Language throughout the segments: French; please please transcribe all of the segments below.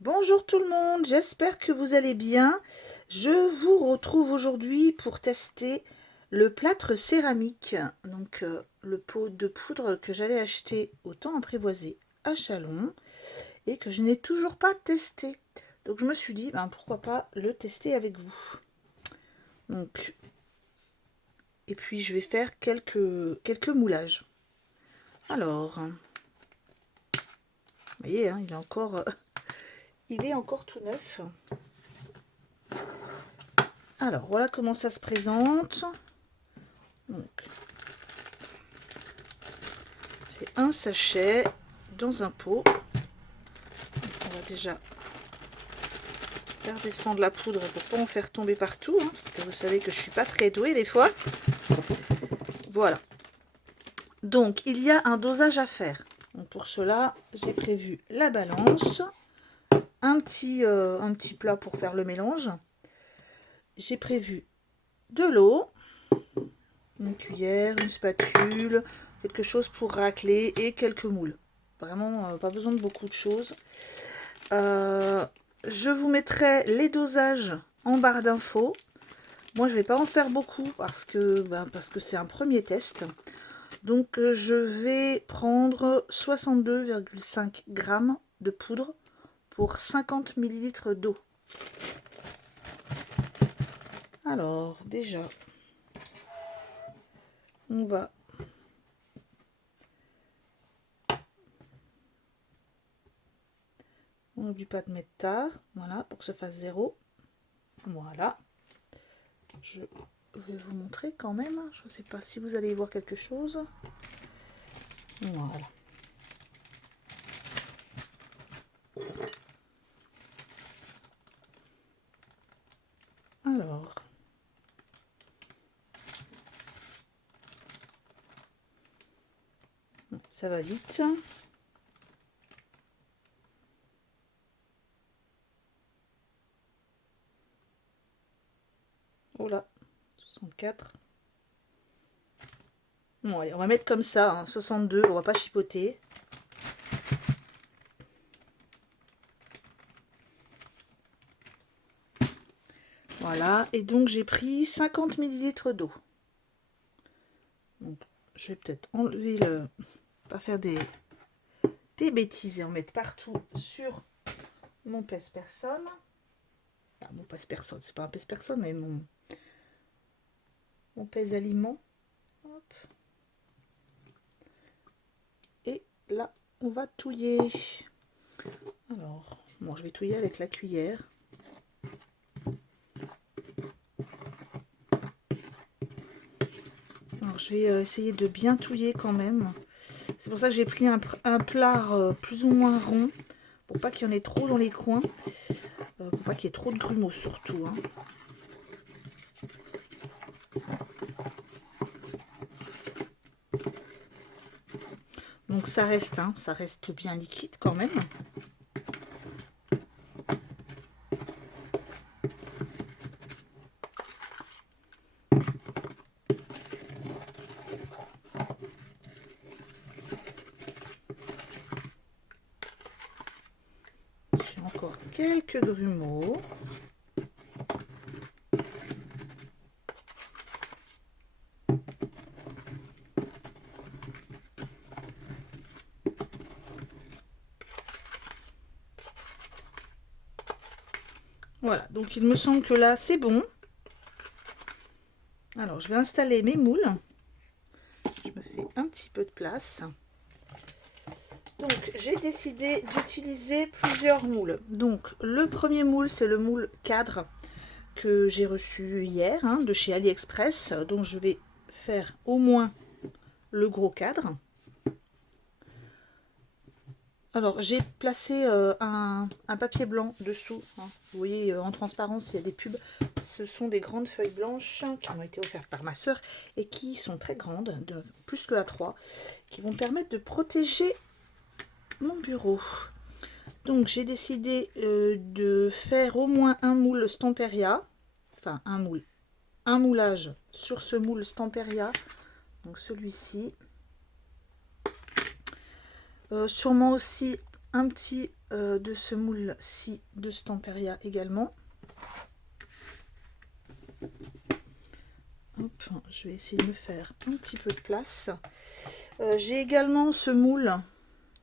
Bonjour tout le monde, j'espère que vous allez bien. Je vous retrouve aujourd'hui pour tester le plâtre céramique, donc le pot de poudre que j'allais acheter au temps apprivoisé à Chalon et que je n'ai toujours pas testé. Donc je me suis dit, pourquoi pas le tester avec vous. Donc, et puis je vais faire quelques moulages. Alors, vous voyez, hein, il est encore tout neuf. Alors, voilà comment ça se présente. Donc, c'est un sachet dans un pot. On va déjà faire descendre la poudre pour pas en faire tomber partout, hein, parce que vous savez que je suis pas très douée des fois. Voilà. Donc, il y a un dosage à faire. Donc, pour cela, j'ai prévu la balance, un petit plat pour faire le mélange. J'ai prévu de l'eau, une cuillère, une spatule, quelque chose pour racler et quelques moules. Vraiment, pas besoin de beaucoup de choses. Je vous mettrai les dosages en barre d'infos. Moi, je vais pas en faire beaucoup parce que c'est un premier test. Donc, je vais prendre 62,5 g de poudre pour 50 ml d'eau. Alors, déjà, on va on n'oublie pas de mettre tard, voilà, pour que ça fasse 0. Voilà. Je vais vous montrer quand même. Je ne sais pas si vous allez y voir quelque chose. Voilà. Alors, ça va vite. Oh là, 64. Bon, allez, on va mettre comme ça, hein, 62, on va pas chipoter. Voilà, et donc j'ai pris 50 ml d'eau. Donc, je vais peut-être enlever le... pas faire des bêtises et en mettre partout sur mon pèse-personne. Enfin, mon pèse-personne, c'est pas un pèse-personne, mais mon pèse-aliment. Hop. Et là, on va touiller. Alors, bon, je vais touiller avec la cuillère. Alors, je vais essayer de bien touiller quand même. C'est pour ça que j'ai pris un plat plus ou moins rond, pour pas qu'il y en ait trop dans les coins, pour pas qu'il y ait trop de grumeaux surtout. Hein. Donc ça reste, hein, ça reste bien liquide quand même. J'ai encore quelques grumeaux. Voilà, donc il me semble que là c'est bon. Alors je vais installer mes moules. Je me fais un petit peu de place. Donc j'ai décidé d'utiliser plusieurs moules. Donc le premier moule, c'est le moule cadre que j'ai reçu hier hein, de chez AliExpress. Donc je vais faire au moins le gros cadre. Alors j'ai placé un papier blanc dessous. Hein. Vous voyez en transparence il y a des pubs. Ce sont des grandes feuilles blanches qui m'ont été offertes par ma soeur et qui sont très grandes, de plus que A3, qui vont permettre de protéger mon bureau. Donc j'ai décidé de faire au moins un moule Stamperia, enfin un moulage sur ce moule Stamperia, donc celui-ci. Sûrement aussi un petit de ce moule-ci de Stamperia également. Hop, je vais essayer de me faire un petit peu de place. J'ai également ce moule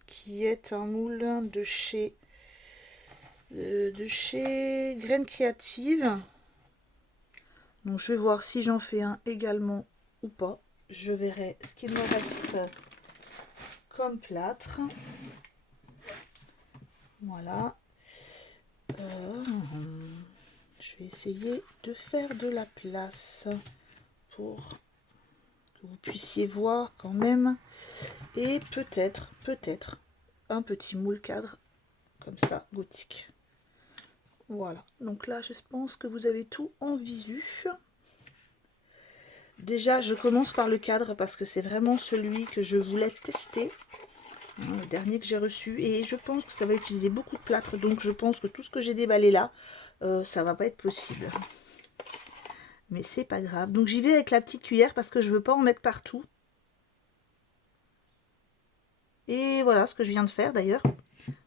qui est un moule de chez Graines Créatives. Donc je vais voir si j'en fais un également ou pas. Je verrai ce qu'il me reste comme plâtre. Voilà. Je vais essayer de faire de la place pour que vous puissiez voir quand même. Et peut-être un petit moule cadre comme ça, gothique. Voilà, donc là je pense que vous avez tout en visu. Déjà je commence par le cadre parce que c'est vraiment celui que je voulais tester, le dernier que j'ai reçu, et je pense que ça va utiliser beaucoup de plâtre, donc je pense que tout ce que j'ai déballé là, ça va pas être possible. Mais c'est pas grave, donc j'y vais avec la petite cuillère parce que je veux pas en mettre partout. Et voilà ce que je viens de faire d'ailleurs,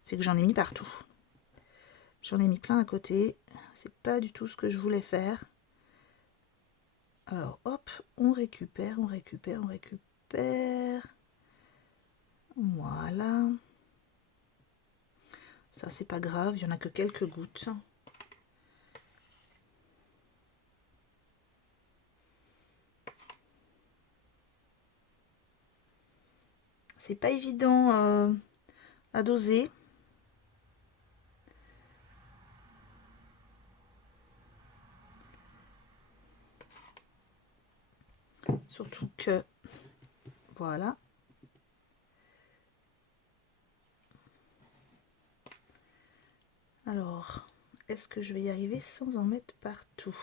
c'est que j'en ai mis partout. J'en ai mis plein à côté, c'est pas du tout ce que je voulais faire. Alors hop, on récupère. Voilà. Ça c'est pas grave, il y en a que quelques gouttes. C'est pas évident à doser. Surtout que, voilà. Alors, est-ce que je vais y arriver sans en mettre partout?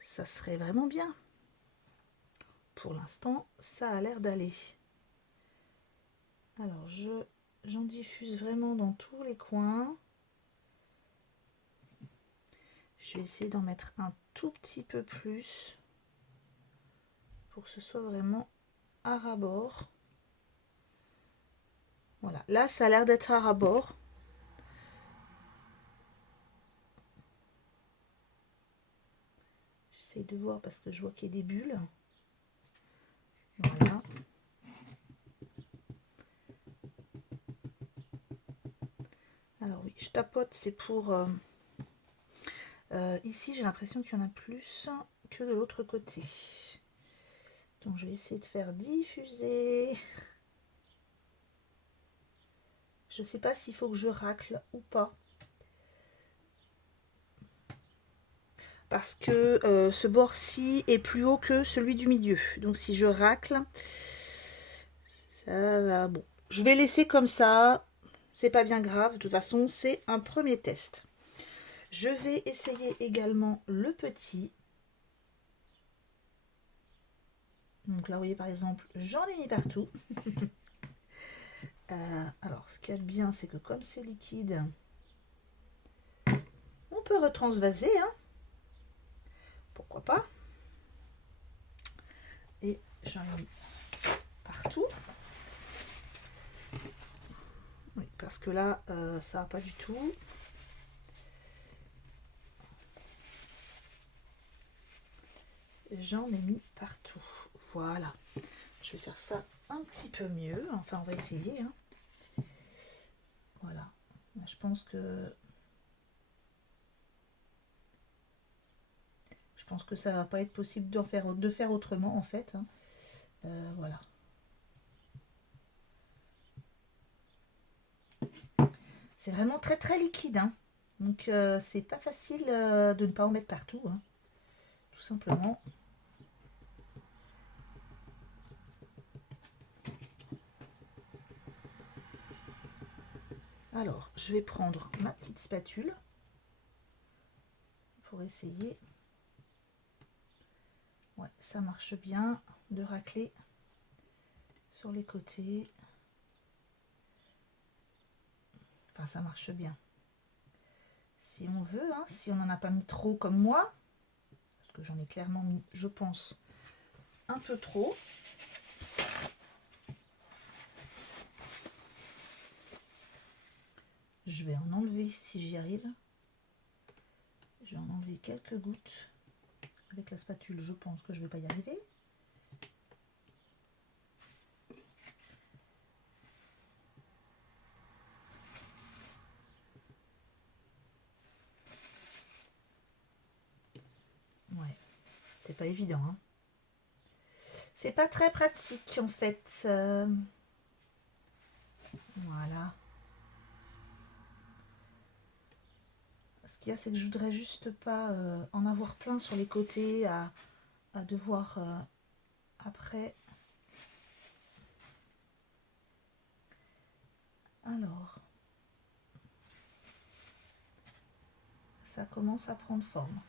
Ça serait vraiment bien. Pour l'instant, ça a l'air d'aller. Alors, j'en diffuse vraiment dans tous les coins. Je vais essayer d'en mettre un tout petit peu plus pour que ce soit vraiment à ras-bord. Voilà, là ça a l'air d'être à ras-bord. J'essaie de voir parce que je vois qu'il y a des bulles. Voilà. Alors oui, je tapote, c'est pour... ici j'ai l'impression qu'il y en a plus que de l'autre côté. Donc je vais essayer de faire diffuser. Je sais pas s'il faut que je racle ou pas. Parce que ce bord-ci est plus haut que celui du milieu. Donc si je racle, ça va... Bon, je vais laisser comme ça. C'est pas bien grave. De toute façon, c'est un premier test. Je vais essayer également le petit. Donc là, vous voyez par exemple, j'en ai mis partout. Alors, ce qu'il y a de bien, c'est que comme c'est liquide, on peut retransvaser, hein. Pourquoi pas. Et j'en ai mis partout. Oui, parce que là, ça va pas du tout. J'en ai mis partout. Voilà. Je vais faire ça un petit peu mieux. Enfin, on va essayer, hein. Voilà. Là, je pense que ça va pas être possible de faire autrement en fait, hein. Voilà. C'est vraiment très très liquide, hein. Donc c'est pas facile de ne pas en mettre partout, hein. Tout simplement. Alors je vais prendre ma petite spatule pour essayer. Ouais, ça marche bien de racler sur les côtés. Enfin, ça marche bien. Si on veut, hein, si on n'en a pas mis trop comme moi, parce que j'en ai clairement mis, je pense, un peu trop. Je vais en enlever si j'y arrive. Je vais en enlever quelques gouttes. Avec la spatule, je pense que je ne vais pas y arriver. Ouais, c'est pas évident, hein. C'est pas très pratique en fait. Voilà. Ce qu'il y a, c'est que je voudrais juste pas en avoir plein sur les côtés à devoir après. Alors, ça commence à prendre forme.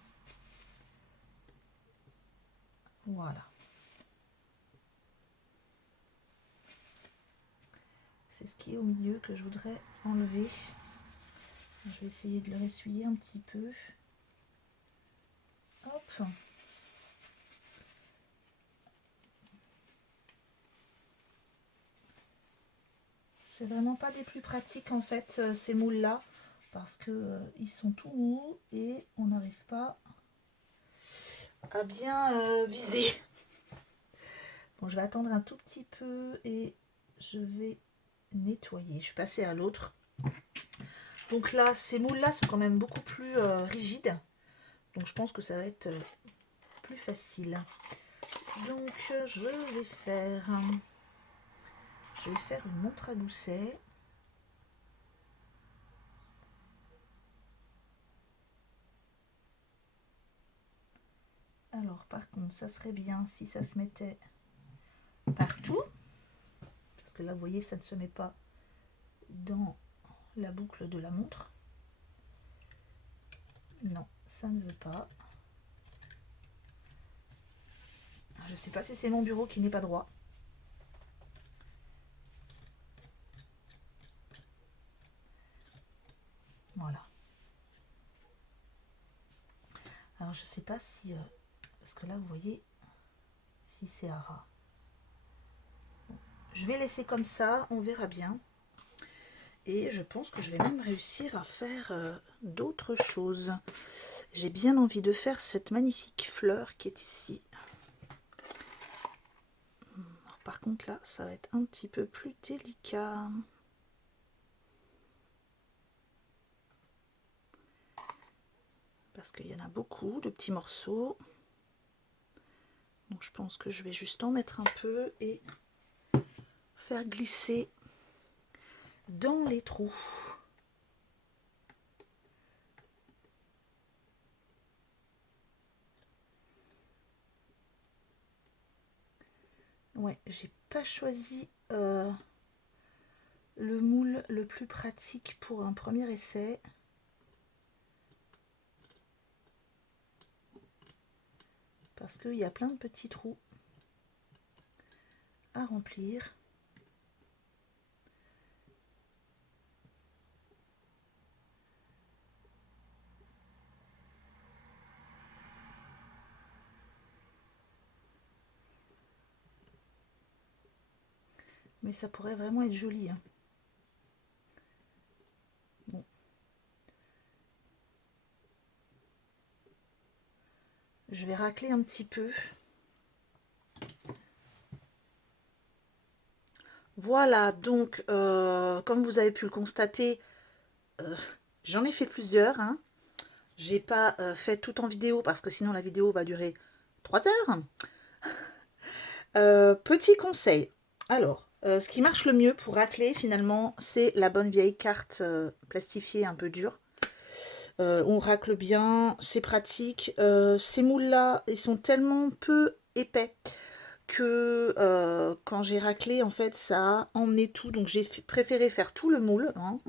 Voilà. C'est ce qui est au milieu que je voudrais enlever. Je vais essayer de le ressuyer un petit peu. Hop. C'est vraiment pas des plus pratiques en fait ces moules là parce que ils sont tout mous et on n'arrive pas à bien viser. Bon, je vais attendre un tout petit peu et je vais nettoyer. Je suis passée à l'autre. Donc là, ces moules là sont quand même beaucoup plus rigides. Donc je pense que ça va être plus facile. Donc je vais faire une montre à gousset. Alors par contre, ça serait bien si ça se mettait partout. Parce que là, vous voyez, ça ne se met pas dans la boucle de la montre. Non, ça ne veut pas. Je ne sais pas si c'est mon bureau qui n'est pas droit. Voilà. Alors, je ne sais pas si... parce que là, vous voyez, si c'est à ras. Bon, je vais laisser comme ça, on verra bien. Et je pense que je vais même réussir à faire d'autres choses. J'ai bien envie de faire cette magnifique fleur qui est ici. Alors, par contre, là, ça va être un petit peu plus délicat. Parce qu'il y en a beaucoup de petits morceaux. Donc je pense que je vais juste en mettre un peu et faire glisser dans les trous. Ouais, j'ai pas choisi le moule le plus pratique pour un premier essai. Parce qu'il y a plein de petits trous à remplir. Mais ça pourrait vraiment être joli, hein. Bon. Je vais racler un petit peu. Voilà, donc comme vous avez pu le constater, j'en ai fait plusieurs, hein. J'ai pas fait tout en vidéo parce que sinon la vidéo va durer 3 heures. Petit conseil. Alors, ce qui marche le mieux pour racler finalement, c'est la bonne vieille carte plastifiée un peu dure. On racle bien, c'est pratique. Ces moules-là, ils sont tellement peu épais que quand j'ai raclé, en fait, ça a emmené tout. Donc j'ai préféré faire tout le moule, hein.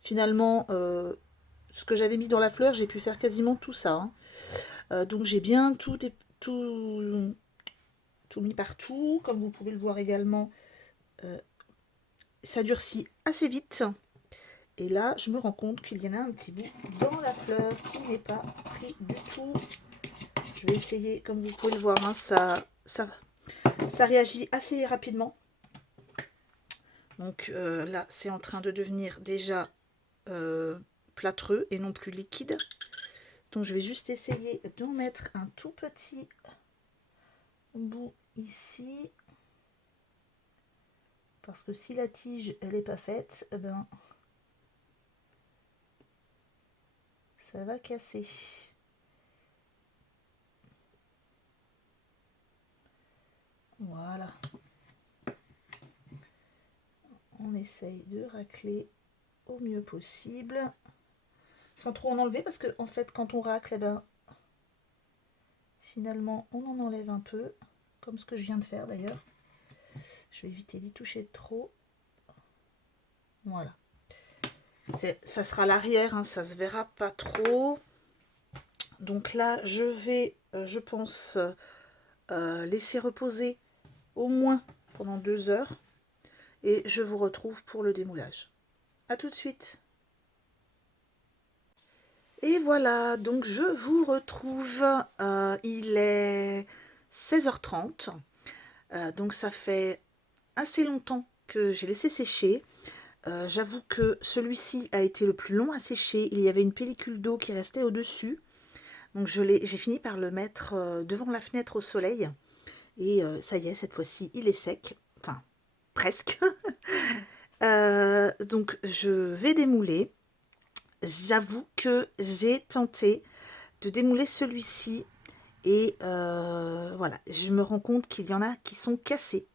Finalement, ce que j'avais mis dans la fleur, j'ai pu faire quasiment tout ça, hein. Donc j'ai bien tout mis partout. Comme vous pouvez le voir également, ça durcit assez vite. Et là, je me rends compte qu'il y en a un petit bout dans la fleur qui n'est pas pris du tout. Je vais essayer, comme vous pouvez le voir, hein, ça réagit assez rapidement. Donc là, c'est en train de devenir déjà plâtreux et non plus liquide. Donc je vais juste essayer d'en mettre un tout petit bout ici. Parce que si la tige elle n'est pas faite, eh ben, ça va casser. Voilà. On essaye de racler au mieux possible. Sans trop en enlever parce que en fait quand on racle, eh ben, finalement on en enlève un peu. Comme ce que je viens de faire d'ailleurs. Je vais éviter d'y toucher de trop. Voilà. Ça sera l'arrière, hein, ça se verra pas trop. Donc là, je vais, je pense, laisser reposer au moins pendant 2 heures. Et je vous retrouve pour le démoulage. A tout de suite. Et voilà, donc je vous retrouve. Il est 16h30. Donc ça fait assez longtemps que j'ai laissé sécher. J'avoue que celui-ci a été le plus long à sécher. Il y avait une pellicule d'eau qui restait au-dessus. Donc j'ai fini par le mettre devant la fenêtre au soleil. Et ça y est, cette fois-ci, il est sec. Enfin, presque. Donc je vais démouler. J'avoue que j'ai tenté de démouler celui-ci. Et voilà, je me rends compte qu'il y en a qui sont cassés.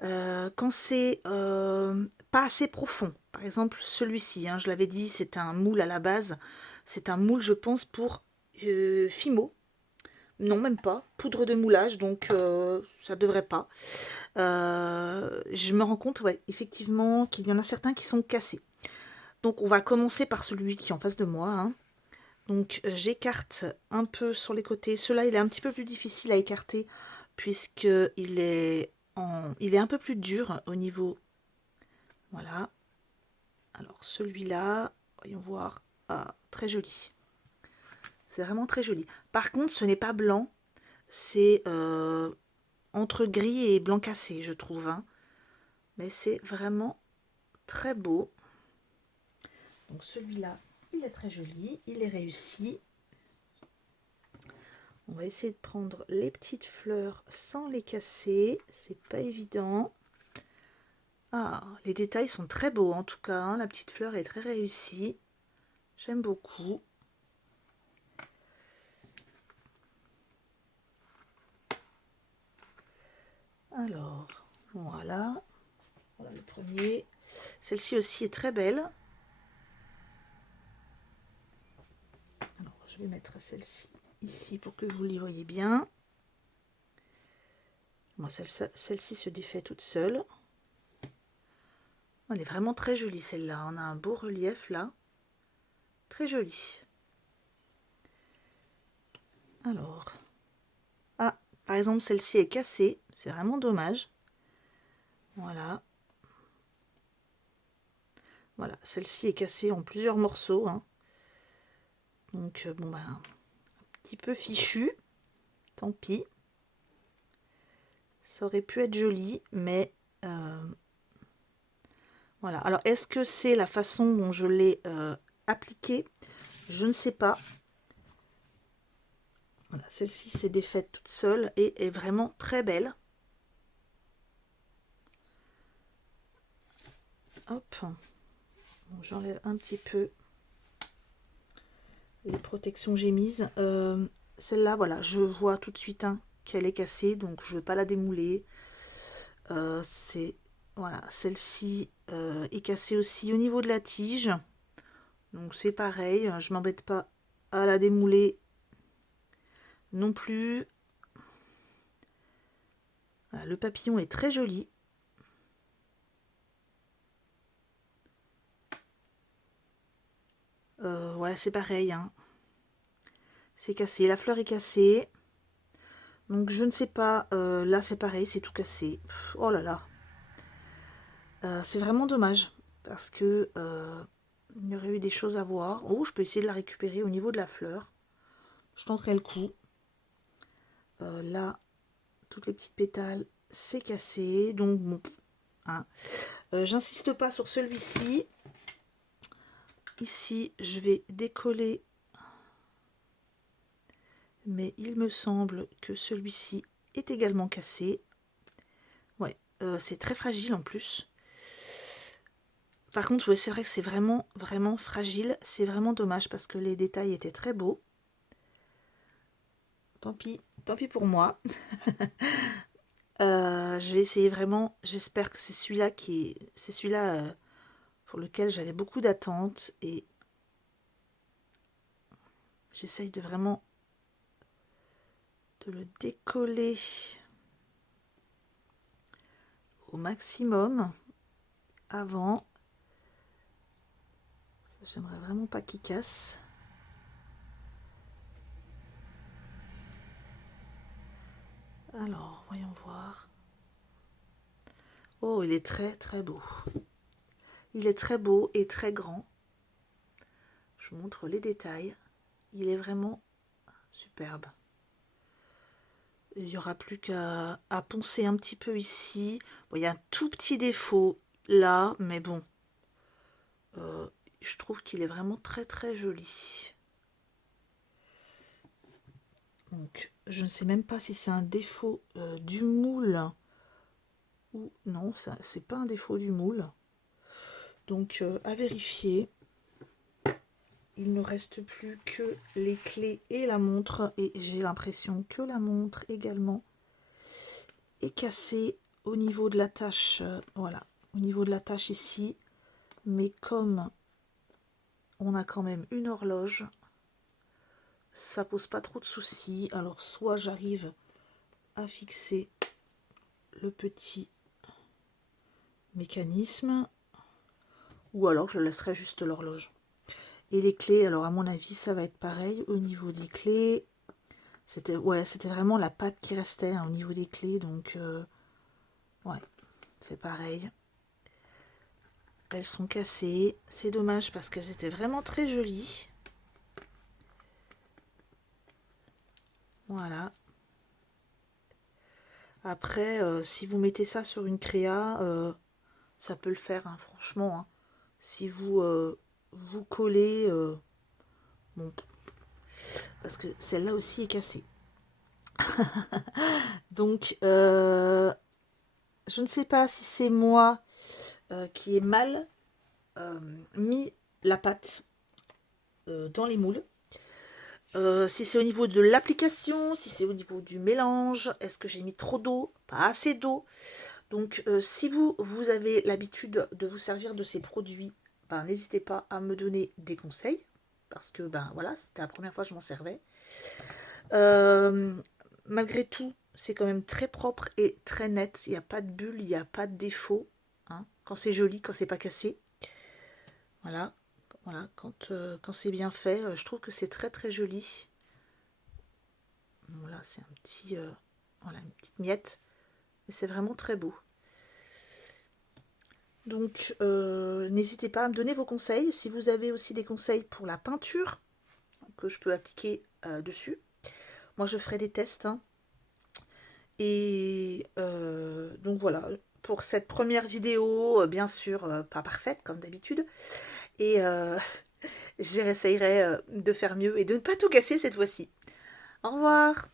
Quand c'est pas assez profond, par exemple celui-ci, hein, je l'avais dit, c'est un moule à la base, c'est un moule je pense pour Fimo, non même pas, poudre de moulage, donc ça devrait pas. Je me rends compte, ouais, effectivement, qu'il y en a certains qui sont cassés. Donc on va commencer par celui qui est en face de moi, hein. Donc j'écarte un peu sur les côtés, celui-là il est un petit peu plus difficile à écarter puisqu'il est il est un peu plus dur au niveau. Voilà. Alors celui-là, voyons voir. Ah, très joli. C'est vraiment très joli. Par contre, ce n'est pas blanc. C'est entre gris et blanc cassé, je trouve, hein. Mais c'est vraiment très beau. Donc celui-là, il est très joli. Il est réussi. On va essayer de prendre les petites fleurs sans les casser. C'est pas évident. Ah, les détails sont très beaux en tout cas, hein. La petite fleur est très réussie. J'aime beaucoup. Alors, voilà. Voilà le premier. Celle-ci aussi est très belle. Alors, je vais mettre celle-ci ici pour que vous les voyez bien. Moi, celle-ci se défait toute seule. Elle est vraiment très jolie celle-là. On a un beau relief là. Très jolie. Alors. Ah, par exemple, celle-ci est cassée. C'est vraiment dommage. Voilà. Voilà, celle-ci est cassée en plusieurs morceaux, hein. Donc, bon, ben, un petit peu fichu. Tant pis. Ça aurait pu être joli, mais voilà. Alors, est-ce que c'est la façon dont je l'ai appliqué? Je ne sais pas. Voilà, celle-ci s'est défaite toute seule et est vraiment très belle. Hop. Bon, j'enlève un petit peu les protections que j'ai mises. Celle-là, voilà, je vois tout de suite, hein, qu'elle est cassée, donc je ne vais pas la démouler. C'est voilà, celle-ci est cassée aussi au niveau de la tige. Donc c'est pareil, je m'embête pas à la démouler non plus. Voilà, le papillon est très joli. Ouais, c'est pareil, hein. C'est cassé, la fleur est cassée. Donc je ne sais pas, là c'est pareil, c'est tout cassé. Pff, oh là là. C'est vraiment dommage parce que il y aurait eu des choses à voir. Oh, je peux essayer de la récupérer au niveau de la fleur. Je tenterai le coup. Là, toutes les petites pétales, c'est cassé. Donc bon, hein. J'insiste pas sur celui-ci. Ici, je vais décoller, mais il me semble que celui-ci est également cassé. Ouais, c'est très fragile en plus. Par contre, ouais, c'est vrai que c'est vraiment, vraiment fragile. C'est vraiment dommage parce que les détails étaient très beaux. Tant pis pour moi. Je vais essayer vraiment, j'espère que c'est celui-là pour lequel j'avais beaucoup d'attentes et j'essaye de vraiment de le décoller au maximum avant. J'aimerais vraiment pas qu'il casse. Alors, voyons voir. Oh, il est très très beau. Il est très beau et très grand. Je vous montre les détails. Il est vraiment superbe. Il n'y aura plus qu'à poncer un petit peu ici. Bon, il y a un tout petit défaut là, mais bon. Je trouve qu'il est vraiment très très joli. Donc, je ne sais même pas si c'est un défaut du moule ou non, ça c'est pas un défaut du moule. Donc, à vérifier. Il ne reste plus que les clés et la montre. Et j'ai l'impression que la montre également est cassée au niveau de l'attache. Voilà, au niveau de l'attache ici. Mais comme on a quand même une horloge, ça pose pas trop de soucis. Alors soit j'arrive à fixer le petit mécanisme, ou alors je laisserai juste l'horloge. Et les clés, alors à mon avis ça va être pareil au niveau des clés. C'était vraiment la patte qui restait hein, au niveau des clés, donc ouais, c'est pareil. Elles sont cassées, c'est dommage parce qu'elles étaient vraiment très jolies. Voilà. Après, si vous mettez ça sur une créa, ça peut le faire, hein, franchement. Hein. Si vous collez, bon, parce que celle-là aussi est cassée. Donc, je ne sais pas si c'est moi qui ai mal mis la pâte dans les moules. Si c'est au niveau de l'application, si c'est au niveau du mélange, est-ce que j'ai mis trop d'eau, pas assez d'eau. Donc si vous avez l'habitude de vous servir de ces produits, ben, n'hésitez pas à me donner des conseils, parce que ben voilà, c'était la première fois que je m'en servais. Malgré tout, c'est quand même très propre et très net, il n'y a pas de bulles, il n'y a pas de défaut, hein, quand c'est joli, quand c'est pas cassé. Voilà. Voilà, quand c'est bien fait, je trouve que c'est très très joli. Voilà, c'est un petit, voilà, une petite miette, mais c'est vraiment très beau. Donc, n'hésitez pas à me donner vos conseils. Si vous avez aussi des conseils pour la peinture que je peux appliquer dessus, moi je ferai des tests. Hein. Et donc voilà, pour cette première vidéo, bien sûr, pas parfaite comme d'habitude. Et j'essayerai de faire mieux et de ne pas tout casser cette fois-ci. Au revoir!